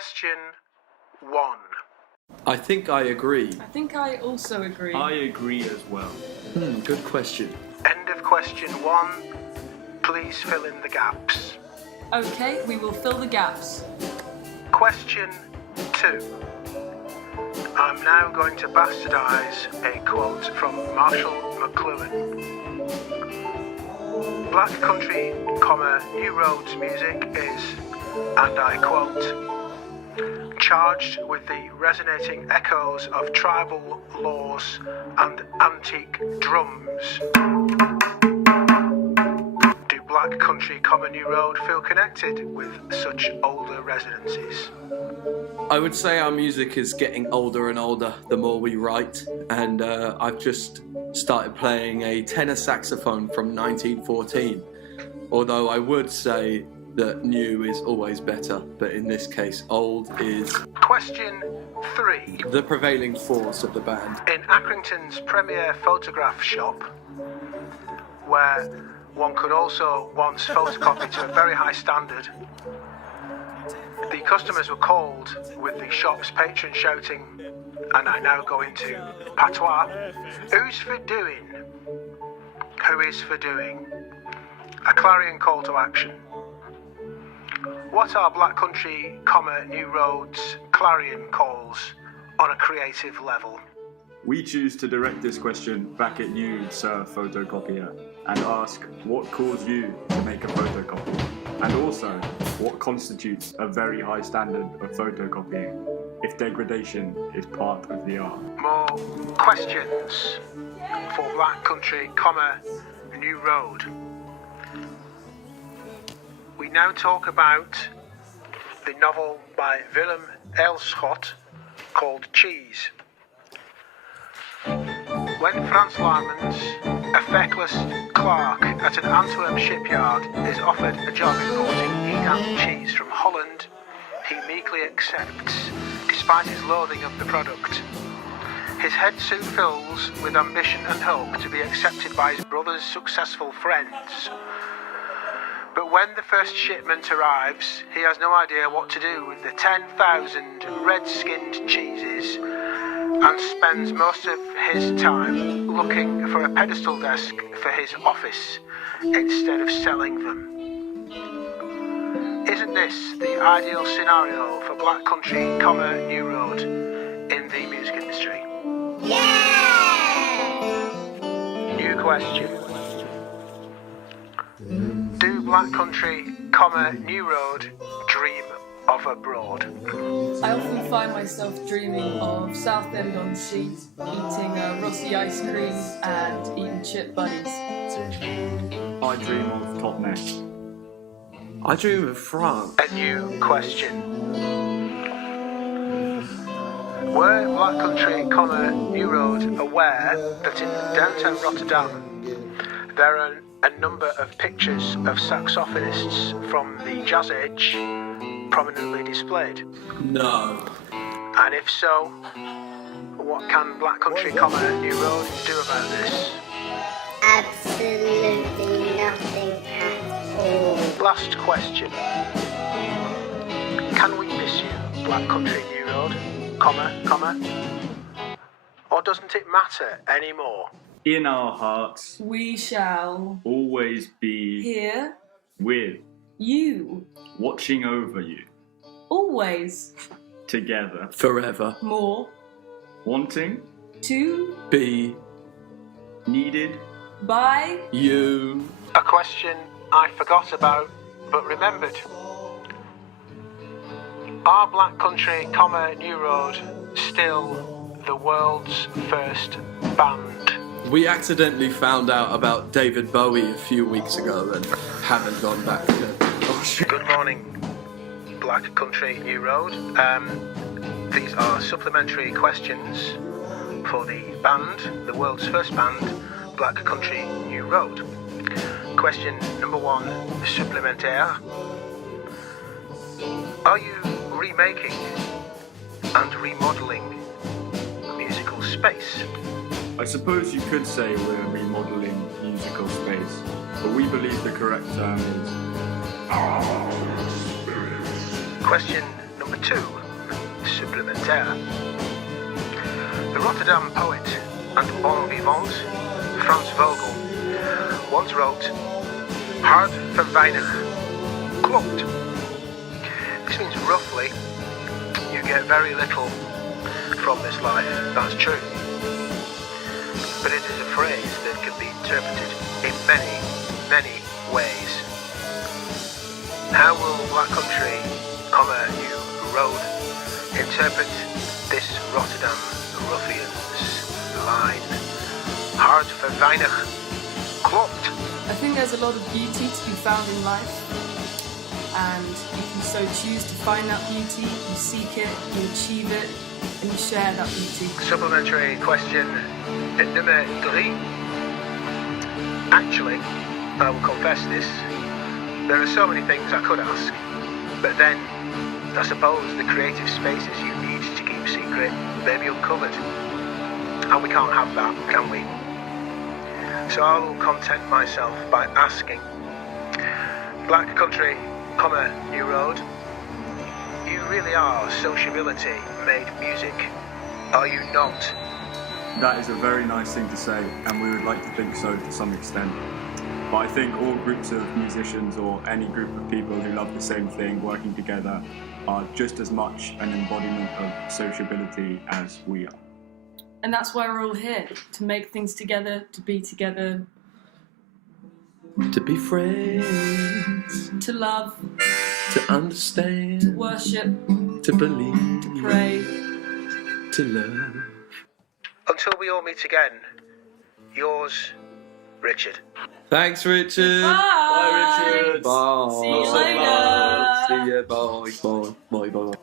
Question 1. I think I agree. I think I also agree. I agree as well. Good question. End of question 1. Please fill in the gaps. Okay, we will fill the gaps. Question 2. I'm now going to bastardise a quote from Marshall McLuhan. Black country, New Roads music is, and I quote, charged with the resonating echoes of tribal laws and antique drums. Do Black country, New Road feel connected with such older residences? I would say our music is getting older and older the more we write, and I've just started playing a tenor saxophone from 1914, although I would say that new is always better, but in this case old is Question 3. the prevailing force of the band. In Accrington's premier photograph shop, where one could also once photocopy to a very high standard, the customers were called with the shop's patron shouting, and I now go into patois, "Who's for doing? Who is for doing?" A clarion call to action. What are Black country, New Roads clarion calls on a creative level? We choose to direct this question back at you, Sir Photocopier, and ask what caused you to make a photocopy, and also what constitutes a very high standard of photocopying, if degradation is part of the art. More questions for Black country, New Road. We now talk about the novel by Willem Elschot called Cheese. When Frans Laarmans, a feckless clerk at an Antwerp shipyard, is offered a job importing Edam cheese from Holland, he meekly accepts, despite his loathing of the product. His head soon fills with ambition and hope to be accepted by his brother's successful friends. But when the first shipment arrives, he has no idea what to do with the 10,000 red-skinned cheeses, and spends most of his time looking for a pedestal desk for his office instead of selling them. Isn't this the ideal scenario for Black country, New Road in the music industry? New question. Do Black country, New Road dream of abroad? I often find myself dreaming of Southend-on-Sheet, eating Rossi ice cream and eating chip buddies. I dream of Totnes. I dream of France. A new question. Were Black country, New Road aware that in downtown Rotterdam there are a number of pictures of saxophonists from the Jazz Age prominently displayed? No. And if so, what can Black country, New Road do about this? Absolutely nothing at all. Last question. Can we miss you, Black country, New Road, or doesn't it matter anymore? In our hearts, We shall always be hear with, you watching over you, always together, Forever. more wanting, to Be needed, by you. A question I forgot about, but remembered. Are Black country, New Road still the world's first band? We accidentally found out about David Bowie a few weeks ago and haven't gone back to Good morning, Black country, New Road. These are supplementary questions for the band, the world's first band, Black country, New Road. Question number 1, supplémentaire. Are you remaking and remodelling musical space? I suppose you could say we're remodelling musical space, but we believe the correct term is Question number Number 2, supplémentaire. The Rotterdam poet and bon vivant Frans Vogel once wrote, hard for weinig, klopt. This means roughly, you get very little from this life. That's true. But it is a phrase that can be interpreted in many, many ways. How will Black Country, New Road interpret this Rotterdam ruffian's line? Hard for weinig, klopt. I think there's a lot of beauty to be found in life, and if you so choose to find that beauty, you seek it, you achieve it, and you share that beauty. Supplementary question number 3. Actually, I will confess this, there are so many things I could ask, but then I suppose the creative spaces you need to keep secret may be uncovered. And we can't have that, can we? So I will content myself by asking, Black Country, New Road, you really are sociability made music, are you not? That is a very nice thing to say, and we would like to think so to some extent. But I think all groups of musicians or any group of people who love the same thing working together are just as much an embodiment of sociability as we are. And that's why we're all here, to make things together, to be together, To be friends, to love, to understand, to worship, to believe, to pray. to love. Until we all meet again, yours, Richard. Thanks, Richard. Bye. Bye, Richard. Bye. See you Lots of later. love. See ya. Bye. Bye. Bye. Bye.